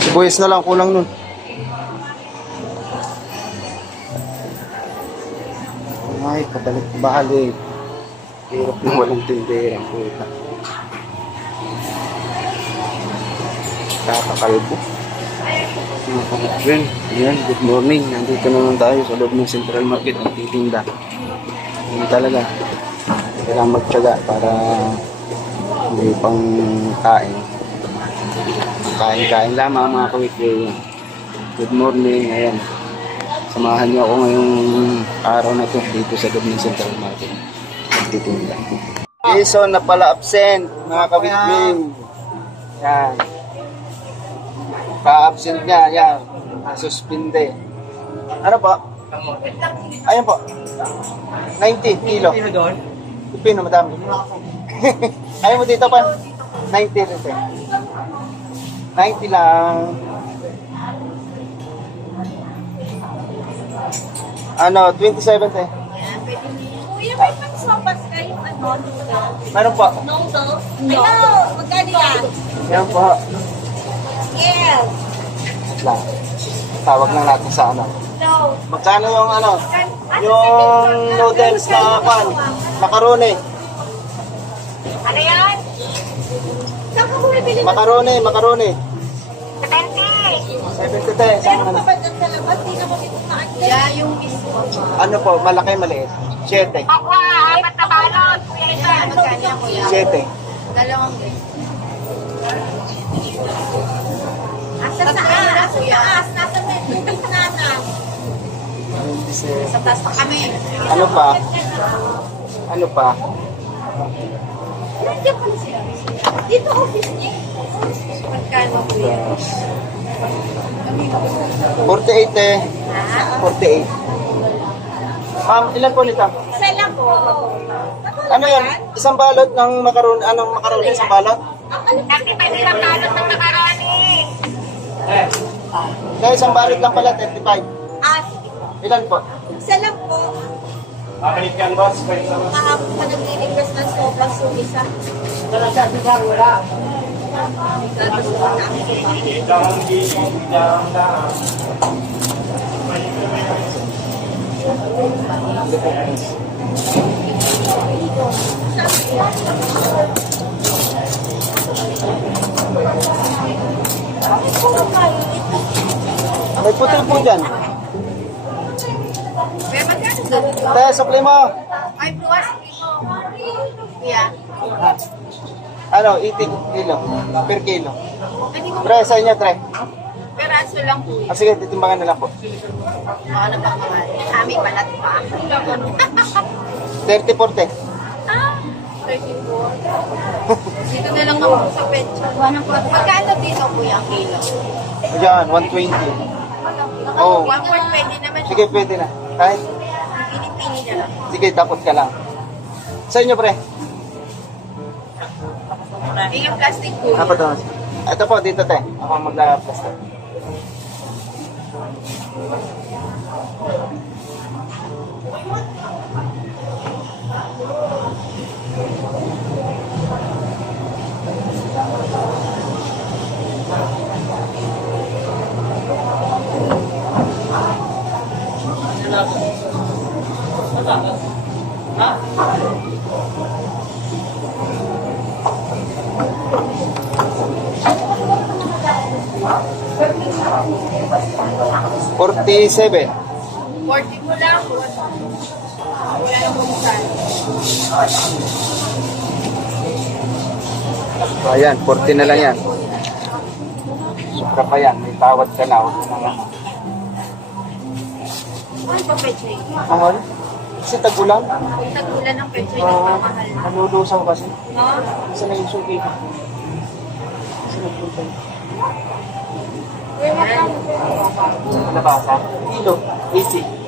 Sibuyas na lang, kulang nun. Ay, kabalik-balik. Hirap na walang tinderang puta. Kakakalbo. Mga kapatid, ayan, good morning. Nandito naman tayo sa loob ng Central Market ng titinda. Yan talaga. Kailangan magtyaga para hindi pang kain. Kain-kain lamang mga kapatid. Good morning, ayan. Samahan niyo ako ngayong araw na ito dito sa loob ng Central Market. Nagtitinda. Jason na pala absent, mga kapitbing. Yan. Ka-absent niya, yan. Suspinde. Ano po? Ayan po. 90 kilo. Pipino, madami. Ayaw mo dito pa? 90 rin. 90 lang. Ano, 27 eh. Kuya, may pansopas kayo, noodles. Meron po. Noodles? Hello! Magkano yan? Yan po. Yes! Lang. Tawag lang natin sa ano. No. Magkano yung ano? Yung noodles na pan. Macaroni. Ano yan? Saan ka bumibili? Macaroni. 70. 70 te. Saan Meron ano? pa ba dyan sa labas? Hindi naman ito na-ante. Yeah, yung mismo. Ano po? Malaki, maliit? 7. Ako, apat na balot. Kuya, ito. Magkano yan, kuya? 7. Dalawang Asa saan? Nasa taas. Nasa may tubig na na. Sa taas pa kami. Ano pa? Ano pa? Nandiyan pa siya. Dito office niya. Magkano kuya? 48 eh. 48. Ma'am, ilan po nito? Isa lang po. Ano yan? Isang balot ng macaroni. Anong macaroni? Isang balot? Kasi pwede lang balot ng makaroni. Kaya isang balot lang pala, 35. Ah, Ilan po? isa lang po. Kalit yan, boss. Kahapon pa nagliligas ng sopas yung isa. Gatas ko na ang sopa. May putil po dyan. Kaya magkano doon? Kaya, supply mo. Ay, buwas. Kuya. Ano, 80 kilo. Per kilo. Hindi ko Tre, sa inyo, tre. peraso lang po. Ah, sige, titimbangan na lang po. Ano ba mahal? Kami balat pa. 30-40. Ah, 34. Dito na lang ako sa petsa. Magkano dito kuya ang kilo? Yan, 120. Oh. 1 pwede naman. Sige, pwede na. Kahit, Pili-pili na lang. sige, tapos ka lang. Sa inyo, pre. Yung plastic po. Apa to? Ito po, dito, te. Ako magla-plastic. $47. 40 mo lang. Wala nang bumusan. Ayan, 40 na lang yan. Sobra pa yan. May tawad ka na. Huwag mo na. Ano pa petsa? Mahal? Kasi tagulang. Tagulan ng petsa Oo. yung mahal. Nalulusaw kasi. No? Kasi na yung suki. Kasi nagpunta. Kuya, magkano? Nabasa? Kilo. 80.